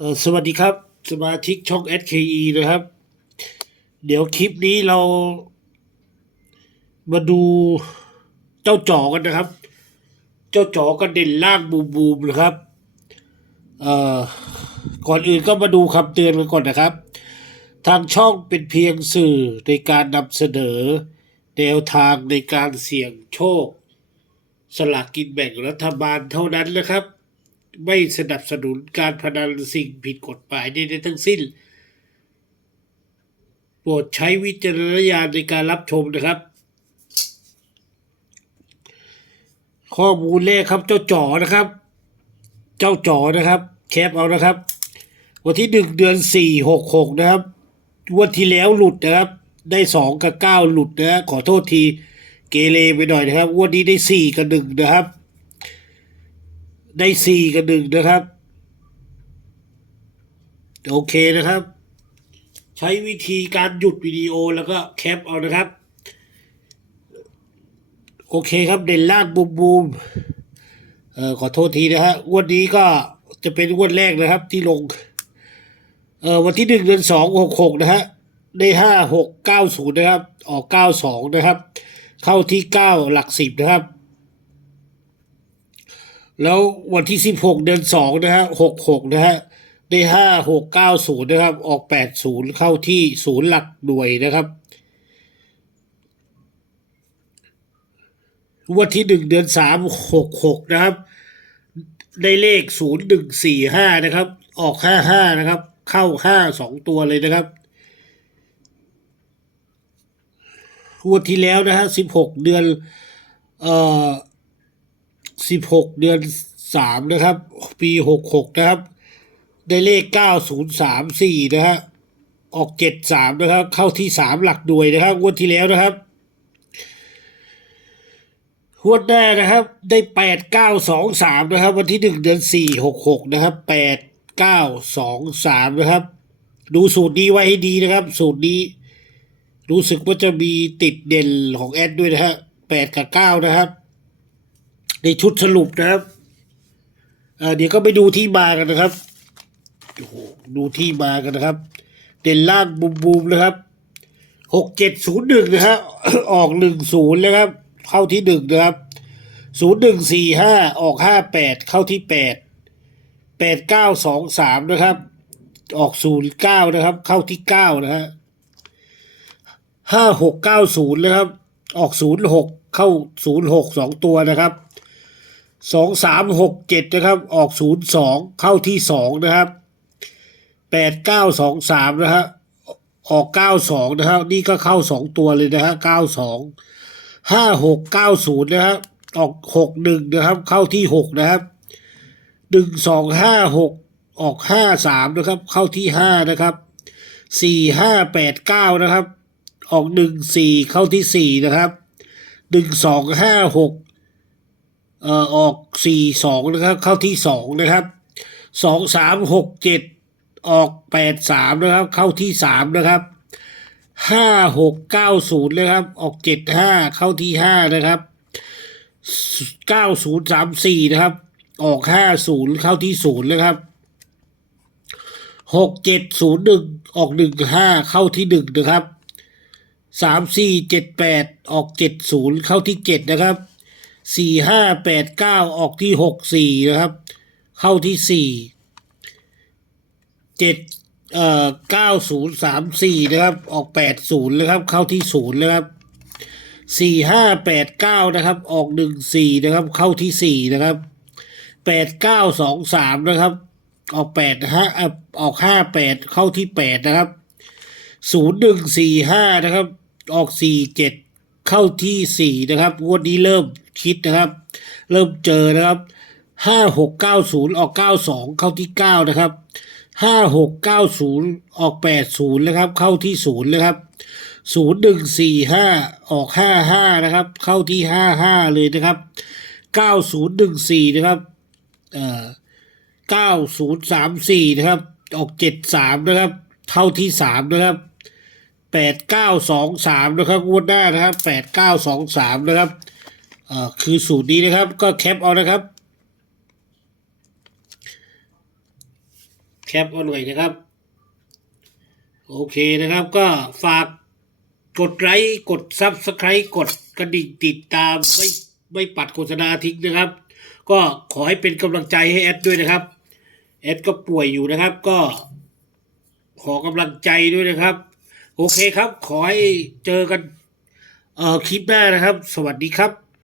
เอ่อสวัสดีครับ สมาชิกช่อง SKE นะครับ เดี๋ยวคลิปนี้เรา มาดูเจ้าจอกันนะครับ เจ้าจอกระเด็นล่างบูมบูมนะครับเอ่อก่อนอื่นก็มาดูคำเตือนกันก่อนนะครับ ทางช่องเป็นเพียงสื่อในการนำเสนอ แนวทางในการเสี่ยงโชค สลากกินแบ่งรัฐบาลเท่านั้นนะครับ ไม่สนับสนุนการพนันสิ่งผิดกฎหมายใดๆทั้งสิ้น โปรดใช้วิจารณญาณในการรับชมนะครับ ข้อมูลแรกครับเจ้าจ๋อนะครับ เจ้าจ๋อนะครับแคปเอานะครับ วันที่หนึ่งเดือนสี่หกหกนะครับวันที่แล้วหลุดนะครับ ได้สองกับเก้าหลุดนะฮะขอโทษทีเกเรไปหน่อยนะครับ วันนี้ได้สี่กับหนึ่งนะครับ ได้สี่กับหนึ่งนะครับ โอเคนะครับ ใช้วิธีการหยุดวิดีโอแล้วก็แคปเอานะครับ โอเคครับเด่นล่างบูมบูมเอ่อขอโทษทีนะฮะงวันนี้ก็จะเป็นงวดแรกนะครับ ที่ลงเอ่อวันที่หนึ่งเดือนสองหกหกนะฮะได้ห้าหกเก้าศูนย์นะครับ ออกเก้าสองนะครับ เข้าที่เก้าหลักสิบนะครับ แล้ววันที่สิบหกเดือนสองนะฮะหกหกนะฮะได้ห้าหกเก้าศูนย์นะครับ ออกแปดศูนย์เข้าที่ศูนย์หลักหน่วยนะครับ วันที่หนึ่งเดือนสามหกหกนะครับ ได้เลขศูนย์หนึ่งสี่ห้านะครับ ออกห้าห้านะครับ เข้าห้าสองตัวเลยนะครับงวดที่แล้วนะฮะสิบหกเดือน เอ่อ สิบหกเดือนสามนะครับ ปีหกหกนะครับ ได้เลขเก้าศูนย์สามสี่นะฮะออกเจ็ดสามนะครับ เข้าที่สามหลักด้วยนะครับงวดที่แล้วนะครับงวดหน้านะครับ ได้แปดเก้าสองสามนะครับ วันที่หนึ่งเดือนสี่หกหกนะครับแปดเก้าสองสามนะครับ ดูสูตรนี้ไว้ให้ดีนะครับ สูตรนี้ รู้สึกว่าจะมีติดเด่นของแอดด้วยนะฮะแปดกับเก้านะครับ ในชุดสรุปนะครับเเดี๋ยวก็ไปดูที่มากันนะครับโอ้โหดูที่มากันนะครับ เด่นล่างบูมบูมนะครับหกเจ็ดศูนย์หนึ่งนะฮะออกหนึ่งศูนย์นะครับ เข้าที่หนึ่งนะครับศูนย์หนึ่งสี่ห้าออกห้าแปดเข้าที่แปดแปดเก้าสองสามนะครับ ออกศูนย์เก้านะครับ เข้าที่เก้านะฮะห้าหกเก้าศูนย์นะครับ ออกศูนย์หกเข้าศูนย์หกสองตัวนะครับ สองสามหกเจ็ดนะครับ ออกศูนย์สองเข้าที่สองนะครับแปดเก้าสองสามนะฮะออกเก้าสองนะครับนี่ก็เข้าสองตัวเลยนะฮะเก้าสองห้าหกเก้าศูนย์นะครับออกหกหนึ่งนะครับ เข้าที่หกนะครับหนึ่งสองห้าหกออกห้าสามนะครับ เข้าที่ห้านะครับสี่ห้าแปดเก้านะครับ ออกหนึ่งสี่เข้าที่สี่นะครับหนึ่งสองห้าหก เอ่อออกสี่สองนะครับ เข้าที่สองนะครับสองสามหกเจ็ดออกแปดสามนะครับ เข้าที่สามนะครับห้าหกเก้าศูนย์นะครับ ออกเจ็ดห้าเข้าที่ห้านะครับเก้าศูนย์สามสี่นะครับ ออกห้าศูนย์เข้าที่ศูนย์นะครับหกเจ็ดศูนย์หนึ่งออกหนึ่งห้าเข้าที่หนึ่งนะครับสามสี่เจ็ดแปดออกเจ็ดศูนย์เข้าที่เจ็ดนะครับ สี่ห้าแปดเก้าออกที่หกสี่นะครับ เข้าที่สี่เจ็ดเอ่อเก้าศูนย์สามสี่นะครับ ออกแปดศูนย์นะครับ เข้าที่ศูนย์นะครับสี่ห้าแปดเก้านะครับ ออกหนึ่งสี่นะครับ เข้าที่สี่นะครับแปดเก้าสองสามนะครับ ออกแปดห้าเอ่อออกห้าแปดเข้าที่แปดนะครับศูนย์หนึ่งสี่ห้านะครับ ออกสี่เจ็ดเข้าที่สี่นะครับงวดนี้เริ่ม คิดนะครับ เริ่มเจอนะครับห้าหกเก้าศูนย์ออกเก้าสองเข้าที่เก้านะครับห้าหกเก้าศูนย์ออกแปดศูนย์นะครับ เข้าที่ศูนย์นะครับศูนย์หนึ่งสี่ห้าออกห้าห้านะครับ เข้าที่ห้าห้าเลยนะครับเก้าศูนย์หนึ่งสี่นะครับเอ่อเก้าศูนย์สามสี่นะครับ ออกเจ็ดสามนะครับเท่าที่สามนะครับแปดเก้าสองสามนะครับงวดหน้านะครับแปดเก้าสองสามนะครับ อ่อคือสูตรนี้นะครับ ก็แคปเอานะครับ แคปเอาหน่อยนะครับ โอเคนะครับก็ฝากกดไลค์กดซับสไครต์กดกระดิ่งติดตามไม่ไม่ปัดโฆษณาทิ้งนะครับ ก็ขอให้เป็นกำลังใจให้แอดด้วยนะครับแอดก็ป่วยอยู่นะครับ ก็ขอกำลังใจด้วยนะครับ โอเคครับ ขอให้เจอกันเอ่อคลิปหน้านะครับ สวัสดีครับ